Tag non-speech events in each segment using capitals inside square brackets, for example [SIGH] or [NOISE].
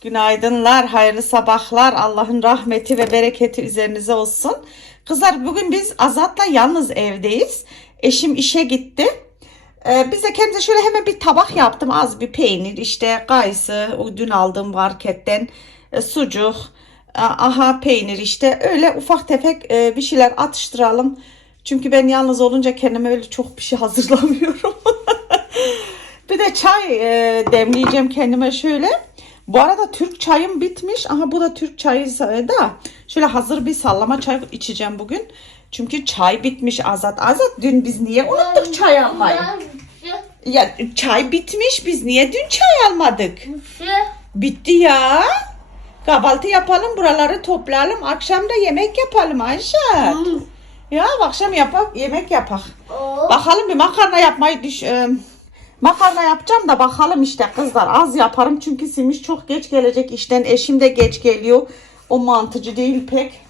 Günaydınlar, hayırlı sabahlar. Allah'ın rahmeti ve bereketi üzerinize olsun. Kızlar bugün biz Azat'la yalnız evdeyiz. Eşim işe gitti. Ee, biz de kendimize şöyle hemen bir tabak yaptım. Az bir peynir, işte kayısı, o dün aldığım marketten, e, sucuk, a- aha peynir işte. Öyle ufak tefek e, bir şeyler atıştıralım. Çünkü ben yalnız olunca kendime öyle çok bir şey hazırlamıyorum. [LAUGHS] Bir de çay e, demleyeceğim kendime şöyle. Bu arada Türk çayım bitmiş. Aha bu da Türk çayı da. Şöyle hazır bir sallama çay içeceğim bugün. Çünkü çay bitmiş Azat. Azat dün biz niye unuttuk çay almayı? Ya çay bitmiş biz niye dün çay almadık? Bitti ya. Kahvaltı yapalım buraları toplayalım. Akşam da yemek yapalım Ayşe. Ya akşam yapak yemek yapak. Bakalım bir makarna yapmayı düş... e, makarna yapacağım da bakalım işte kızlar az yaparım çünkü Simiş çok geç gelecek işten eşim de geç geliyor. O mantıcı değil pek.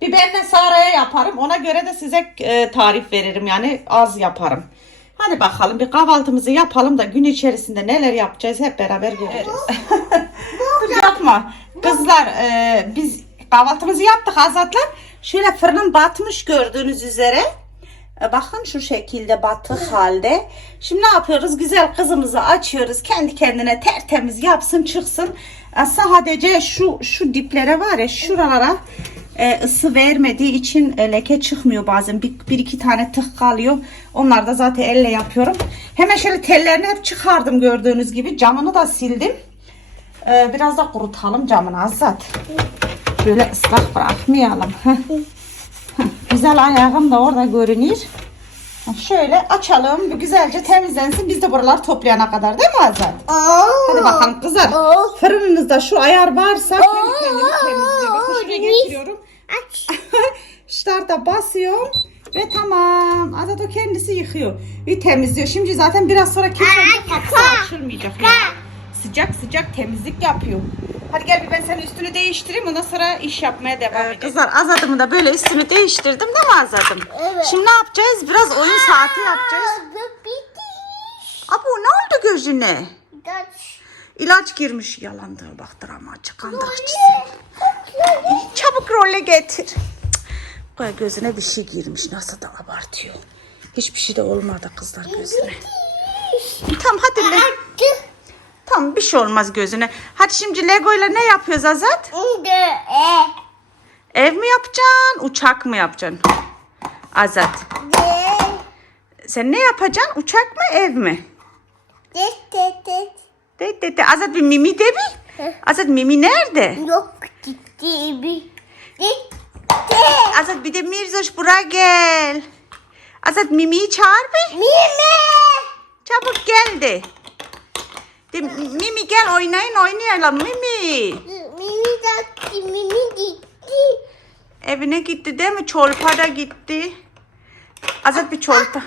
Bir benle Sara'ya yaparım ona göre de size e, tarif veririm yani az yaparım. Hadi bakalım bir kahvaltımızı yapalım da gün içerisinde neler yapacağız hep beraber göreceğiz. Dur yapma. Kızlar e, biz kahvaltımızı yaptık Azat'la. Şöyle fırının batmış gördüğünüz üzere. E, Bakın şu şekilde batık halde. Şimdi ne yapıyoruz? Güzel kızımızı açıyoruz. Kendi kendine tertemiz yapsın çıksın. E, Sadece şu şu diplere var ya şuralara e, ısı vermediği için e, leke çıkmıyor bazen. Bir, bir iki tane tık kalıyor. Onlar da zaten elle yapıyorum. Hemen şöyle tellerini hep çıkardım gördüğünüz gibi. Camını da sildim. E, biraz da kurutalım camını Azat. Şöyle ıslak bırakmayalım. Heh. Güzel ayağım da orada görünüyor. Şöyle açalım. bir Güzelce temizlensin. Biz de buraları toplayana kadar değil mi Azat? Hadi bakalım kızlar. Fırınınızda şu ayar varsa kendi kendini temizliyor. Bakın şuraya getiriyorum. [LAUGHS] Start'a basıyorum. Ve tamam. Azat o kendisi yıkıyor. Bir temizliyor. Şimdi zaten biraz sonra kimse kapısı açılmayacak. Ya. Sıcak sıcak temizlik yapıyor. Hadi gel bir ben senin üstünü değiştireyim. Ondan sonra iş yapmaya devam edelim. Kızlar Azat'ımı da böyle üstünü değiştirdim değil mi Azat'ım? Evet. Şimdi ne yapacağız? Biraz oyun saati yapacağız. Abu ne oldu gözüne? İlaç girmiş yalandır baktır ama kandırıcısın. Çabuk role getir. Cık, Koy gözüne bir şey girmiş. Nasıl da abartıyor. Hiçbir şey de olmadı kızlar gözüne. Tamam hadi. Tamam bir şey olmaz gözüne. Hadi şimdi Lego ile ne yapıyoruz Azat? Ev mi yapacaksın? Uçak mı yapacaksın? Azat. Sen ne yapacaksın? Uçak mı ev mi? De, de, de. Azat bir Mimi de mi? Azat Mimi nerede? Yok gitti bir. Gitti. Azat bir de Mirzoş buraya gel. Azat Mimi'yi çağır bir. Mimi. Çabuk gel de. Mimi gel oynayın oynayalım Mimi. Mimi gitti. Mimi gitti. Evine gitti değil mi? Çolpa da gitti. Azat bir çolpa.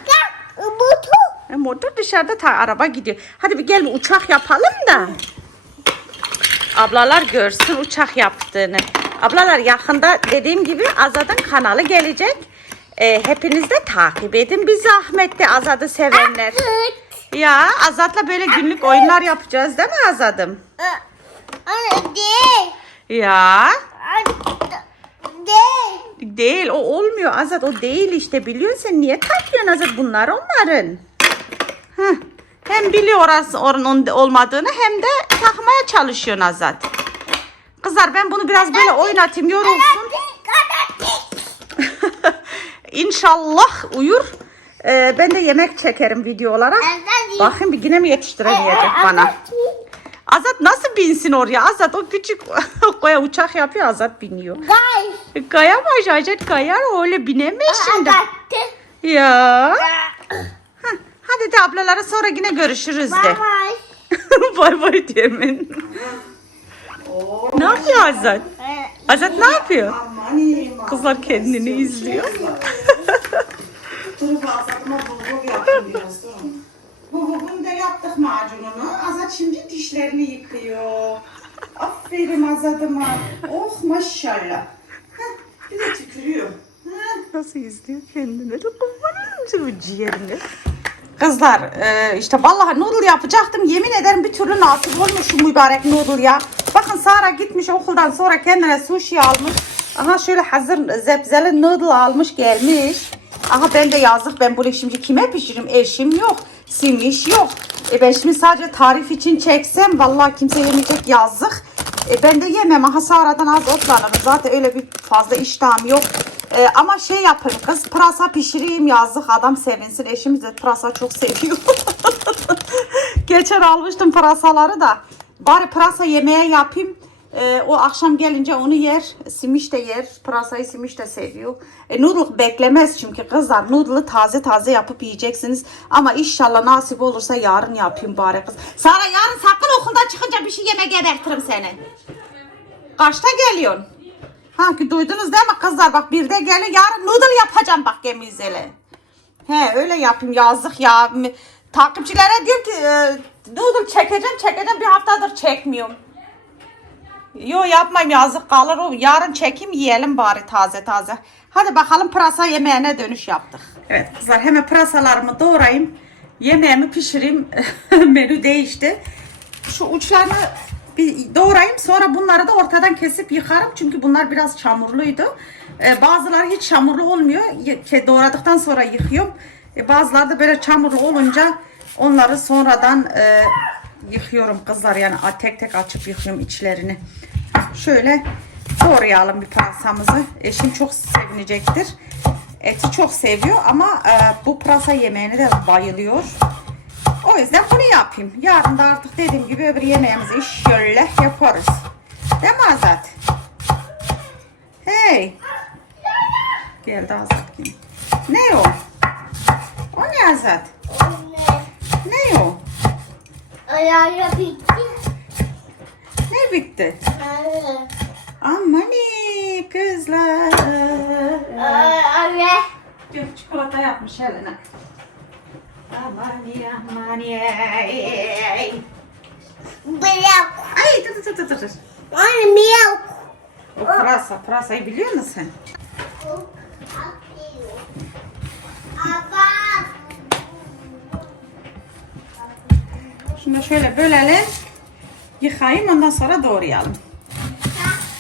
Butu. E, motor dışarıda ta araba gidiyor. Hadi bir gel bir uçak yapalım da. Ablalar görsün uçak yaptığını. Ablalar yakında dediğim gibi Azad'ın kanalı gelecek. E, hepiniz de takip edin bir zahmet de Azad'ı sevenler. Ya Azat'la böyle günlük oyunlar yapacağız değil mi Azad'ım? Anne değil. Ya değil. değil o olmuyor Azat o değil işte biliyorsun sen niye takıyorsun Azat bunlar onların. Heh. Hem biliyor orası onun olmadığını hem de takmaya çalışıyorsun Azat. Kızlar ben bunu biraz böyle oynatayım yorulsun. [LAUGHS] İnşallah uyur. Ee, ben de yemek çekerim video olarak. Bakın bir yine mi yetiştiremeyecek bana. Azat nasıl binsin oraya? Azat o küçük [LAUGHS] koya uçak yapıyor Azat biniyor. Guys. Kayamaz Azat kayar öyle binemez şimdi. Ya. Heh, Hadi de ablalara sonra yine görüşürüz de. Bye bye. [LAUGHS] bay bay diyemin. Ne yapıyor Azat? Azat ne yapıyor? Kızlar kendini izliyor. [LAUGHS] Dur Azat'ıma bulgur yapayım biraz durun. Bulgurun da yaptık macununu. Azat şimdi dişlerini yıkıyor. Aferin Azat'ıma. Oh maşallah. Heh, bir de tükürüyor. Heh. Nasıl izliyor kendini? Bu ciğerini. Kızlar e, işte vallahi noodle yapacaktım. Yemin ederim bir türlü nasip olmuş şu mübarek noodle ya. Bakın Sara gitmiş okuldan sonra kendine sushi almış. Aha şöyle hazır zebzeli noodle almış gelmiş. Aha ben de yazık ben bunu şimdi kime pişiririm? Eşim yok. Simiş yok. E ben şimdi sadece tarif için çeksem vallahi kimse yemeyecek yazık. E ben de yemem. Aha Sara'dan az otlanırım. Zaten öyle bir fazla iştahım yok. E, ama şey yapın kız pırasa pişireyim yazık adam sevinsin. Eşimiz de pırasa çok seviyor. [LAUGHS] Geçen almıştım pırasaları da. Bari pırasa yemeğe yapayım. E, o akşam gelince onu yer. Simiş de yer. Pırasayı Simiş de seviyor. E, noodle beklemez çünkü kızlar. Noodle'ı taze taze yapıp yiyeceksiniz. Ama inşallah nasip olursa yarın yapayım bari kız. Sara yarın sakın okuldan çıkınca bir şey yeme gebertirim seni. Kaçta geliyorsun? Ha ki duydunuz değil mi kızlar? Bak bir de gelin yarın noodle yapacağım bak gemizeli. He öyle yapayım yazık ya. Takipçilere diyorum ki e, noodle çekeceğim çekeceğim bir haftadır çekmiyorum. Yo yapmayayım yazık kalır o. Yarın çekim yiyelim bari taze taze. Hadi bakalım pırasa yemeğine dönüş yaptık. Evet kızlar hemen pırasalarımı doğrayayım. Yemeğimi pişireyim. [LAUGHS] Menü değişti. Şu uçlarını bir doğrayayım. Sonra bunları da ortadan kesip yıkarım. Çünkü bunlar biraz çamurluydu. Ee, bazıları hiç çamurlu olmuyor. Doğradıktan sonra yıkıyorum. Ee, bazıları da böyle çamurlu olunca onları sonradan e, yıkıyorum kızlar. Yani tek tek açıp yıkıyorum içlerini. Şöyle doğrayalım bir pırasamızı. Eşim çok sevinecektir. Eti çok seviyor ama e, bu pırasa yemeğine de bayılıyor. O yüzden bunu yapayım. Yarın da artık dediğim gibi öbür yemeğimizi şöyle yaparız. Değil mi Azat? Hey. Geldi Azat yine. Ne o? O ne Azat? Ne o? Ayağıyla bitti. Ne bitti? Amani kızlar. Ay, Anne. Yok çikolata yapmış Helena. Amani amani. Ay Miyav. dur dur dur dur. dur. Anne miyav. O pırasa, pırasayı biliyor musun sen? Baba. Şimdi şöyle bölelim. Yıkayayım ondan sonra doğrayalım.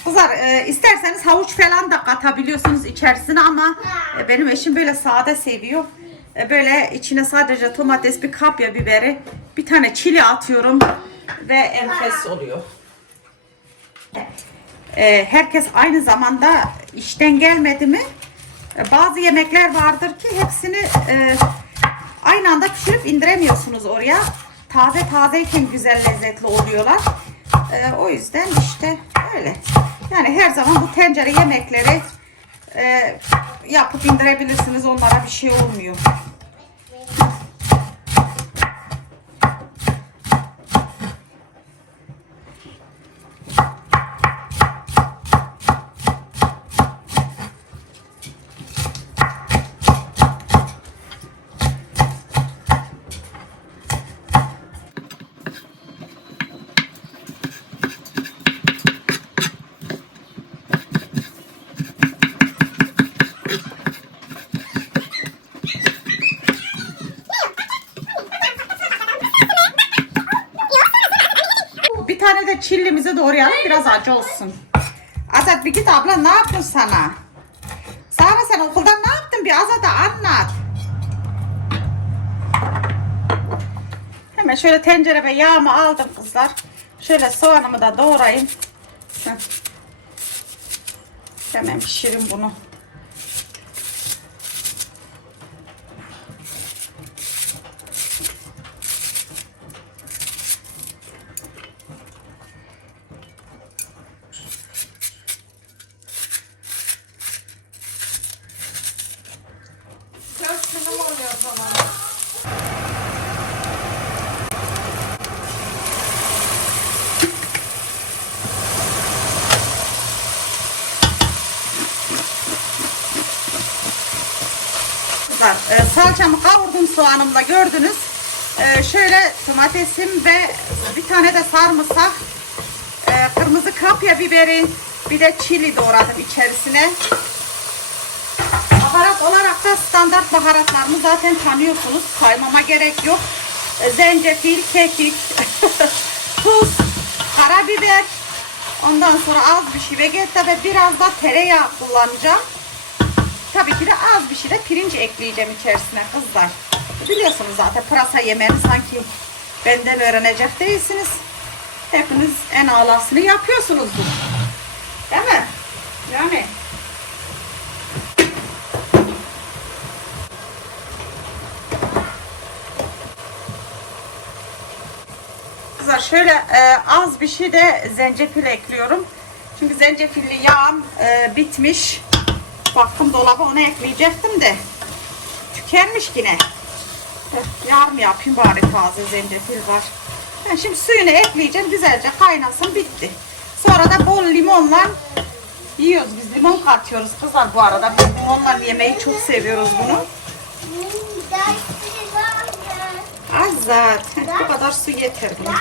Kızlar e, isterseniz havuç falan da katabiliyorsunuz içerisine ama e, benim eşim böyle sade seviyor. E, böyle içine sadece domates, bir kapya biberi, bir tane çili atıyorum ve enfes oluyor. E, herkes aynı zamanda işten gelmedi mi? e, bazı yemekler vardır ki hepsini e, aynı anda pişirip indiremiyorsunuz oraya. Taze tazeyken güzel lezzetli oluyorlar. E, o yüzden işte öyle. Yani her zaman bu tencere yemekleri e, yapıp indirebilirsiniz. Onlara bir şey olmuyor. Bir tane de çillimizi doğrayalım biraz acı olsun. Azat bir git abla ne yaptın sana? Sara sen okuldan ne yaptın bir Azat'a anlat. Hemen şöyle tencereme yağımı aldım kızlar. Şöyle soğanımı da doğrayayım. Hemen pişirin bunu. Kızlar e, salçamı kavurdum soğanımla gördünüz. E, şöyle domatesim ve bir tane de sarımsak, e, kırmızı kapya biberi, bir de çili doğradım içerisine. Baharat olarak da standart baharatlarımı zaten tanıyorsunuz. Saymama gerek yok. E, Zencefil, kekik, [LAUGHS] tuz, karabiber. Ondan sonra az bir şey vegeta ve biraz da tereyağı kullanacağım. Tabii ki de az bir şey de pirinç ekleyeceğim içerisine kızlar. Biliyorsunuz zaten pırasa yemeğini sanki benden öğrenecek değilsiniz. Hepiniz en alasını yapıyorsunuzdur. Değil mi? Yani. Kızlar şöyle e, az bir şey de zencefil ekliyorum. Çünkü zencefilli yağım e, bitmiş. Baktım dolaba onu ekleyecektim de. Tükenmiş yine. Eh, Yarın yapayım bari taze zencefil var. Ben şimdi suyunu ekleyeceğim güzelce kaynasın bitti. Sonra da bol limonla yiyoruz biz limon katıyoruz kızlar bu arada. Biz limonla yemeyi çok seviyoruz bunu. Azat heh, bu kadar su yeter buna.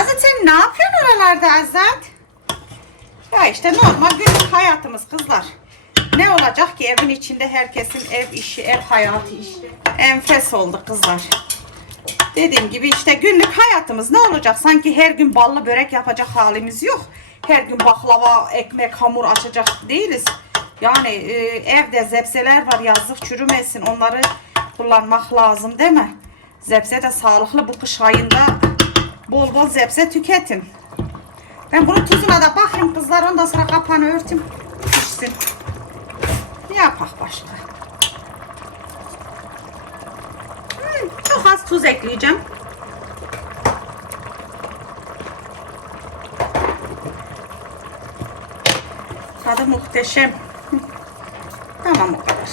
Azat sen ne yapıyorsun oralarda Azat? Ya işte normal günlük hayatımız kızlar. Ne olacak ki evin içinde herkesin ev işi, ev hayatı işte. Enfes oldu kızlar. Dediğim gibi işte günlük hayatımız ne olacak? Sanki her gün ballı börek yapacak halimiz yok. Her gün baklava, ekmek, hamur açacak değiliz. Yani e, evde zepseler var yazık çürümesin. Onları kullanmak lazım değil mi? Zepse de sağlıklı bu kış ayında bol bol zepse tüketin. Ben bunun tuzuna da bakayım kızlar ondan sonra kapağını örteyim pişsin. Ne yapak başka? Hmm, çok az tuz ekleyeceğim. Tadı muhteşem. [LAUGHS] Tamam o kadar.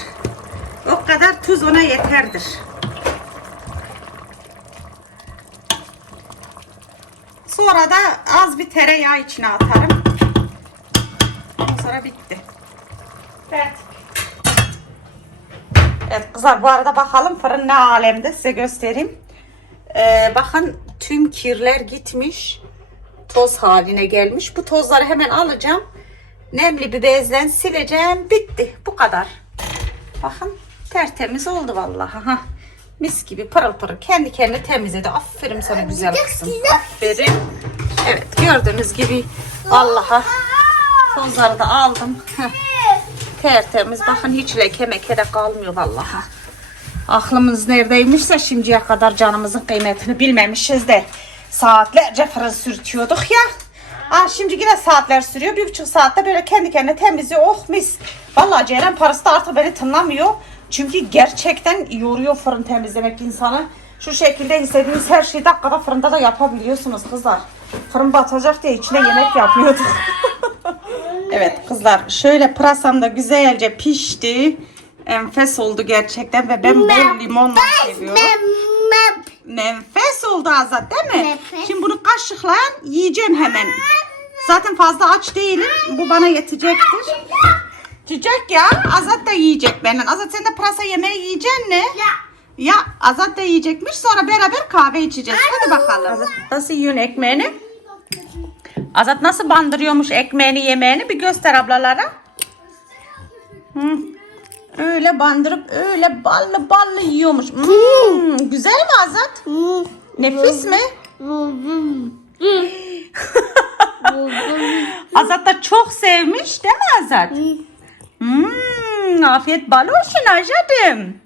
O kadar tuz ona yeterdir. Sonra da az bir tereyağı içine atarım. Ondan sonra bitti. Evet. Evet kızlar bu arada bakalım fırın ne alemde size göstereyim. Ee, bakın tüm kirler gitmiş. Toz haline gelmiş. Bu tozları hemen alacağım. Nemli bir bezle sileceğim. Bitti. Bu kadar. Bakın tertemiz oldu vallahi. Mis gibi pırıl pırıl kendi kendine temizledi. Aferin sana güzel kızım. Aferin. Evet gördüğünüz gibi vallahi tozları da aldım. Tertemiz. Bakın hiç leke meke de kalmıyor vallahi. Aklımız neredeymişse şimdiye kadar canımızın kıymetini bilmemişiz de saatlerce fırın sürtüyorduk ya. Ah şimdi yine saatler sürüyor. Bir buçuk saatte böyle kendi kendine temizliyor. Oh mis. Vallahi Ceylan parası da artık beni tınlamıyor. Çünkü gerçekten yoruyor fırın temizlemek insanı. Şu şekilde istediğiniz her şeyi dakikada fırında da yapabiliyorsunuz kızlar. Fırın batacak diye içine yemek yapıyorduk. [LAUGHS] evet kızlar şöyle pırasam da güzelce pişti. Enfes oldu gerçekten ve ben bol limonla seviyorum. Nefes oldu Azat değil mi? Nefes. Şimdi bunu kaşıkla yiyeceğim hemen. Zaten fazla aç değilim. Bu bana yetecektir. Yiyecek ya. Azat da yiyecek benden. Azat sen de pırasa yemeği yiyeceksin ne? Ya Azat da yiyecekmiş. Sonra beraber kahve içeceğiz. Hadi bakalım. Azat nasıl yiyorsun ekmeğini? Azat nasıl bandırıyormuş ekmeğini yemeğini bir göster ablalara. Hı. Öyle bandırıp öyle ballı ballı yiyormuş. Hmm, güzel mi Azat? Nefis mi? [LAUGHS] Azat da çok sevmiş değil mi Azat? Hmm, afiyet bal olsun Ajadım.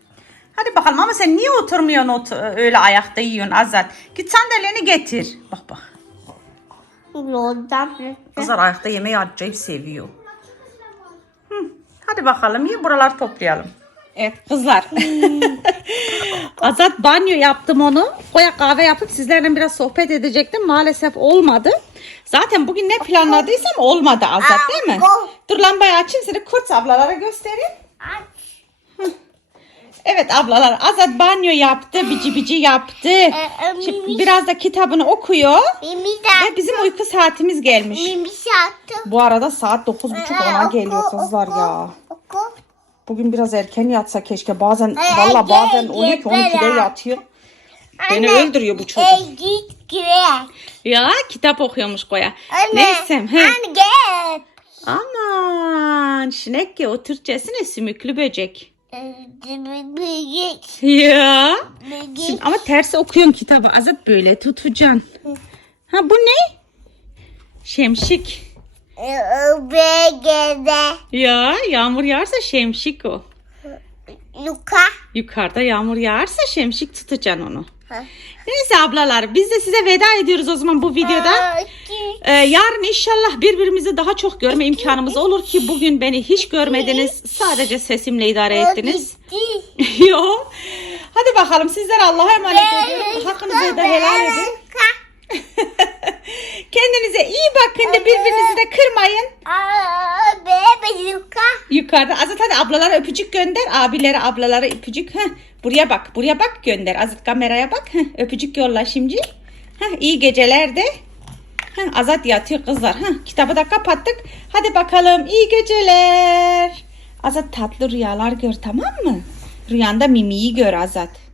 Hadi bakalım ama sen niye oturmuyorsun ot- öyle ayakta yiyorsun Azat? Git sandalyeni getir. Bak bak. Kızlar ayakta yemeği acayip seviyor. Hı, hadi bakalım ya buraları toplayalım. Evet kızlar. [LAUGHS] Azat banyo yaptım onu. Koya kahve yapıp sizlerle biraz sohbet edecektim. Maalesef olmadı. Zaten bugün ne planladıysam olmadı Azat değil mi? Dur lambayı açayım seni kurt ablalara göstereyim. Evet ablalar Azat banyo yaptı, bici bici yaptı. Şimdi biraz da kitabını okuyor. Ve bizim uyku saatimiz gelmiş. Bu arada saat 9.30 ona geliyor kızlar ya. Bugün biraz erken yatsa keşke. Bazen Ay, valla bazen 12 12'de gel. yatıyor. Beni öldürüyor bu çocuk. Ya kitap okuyormuş Koya. Neyse. He. Anne gel. Aman şinekke o Türkçesi ne? Sümüklü böcek. Büyük. Ya. Büyük. Ama tersi okuyorsun kitabı. Azat böyle tutacaksın. Ha bu ne? Şemşik. Begede. Ya yağmur yağarsa şemşik o. Yuka. Yukarıda yağmur yağarsa şemşik tutacaksın onu. Neyse ablalar biz de size veda ediyoruz o zaman bu videoda. Ee, yarın inşallah birbirimizi daha çok görme imkanımız olur ki bugün beni hiç görmediniz. Sadece sesimle idare ettiniz. [LAUGHS] Yo. Hadi bakalım sizlere Allah'a emanet ediyorum. Hakkınızı da helal edin. [LAUGHS] Kendinize iyi bakın da birbirinizi de kırmayın. Bebe yuka. Yukarıda Azat hadi ablalara öpücük gönder. Abilere ablalara öpücük. Heh, buraya bak buraya bak gönder. Azat kameraya bak. Heh, öpücük yolla şimdi. Heh, iyi geceler de. Heh, Azat yatıyor kızlar. Heh, kitabı da kapattık. Hadi bakalım iyi geceler. Azat tatlı rüyalar gör tamam mı? Rüyanda Mimi'yi gör Azat.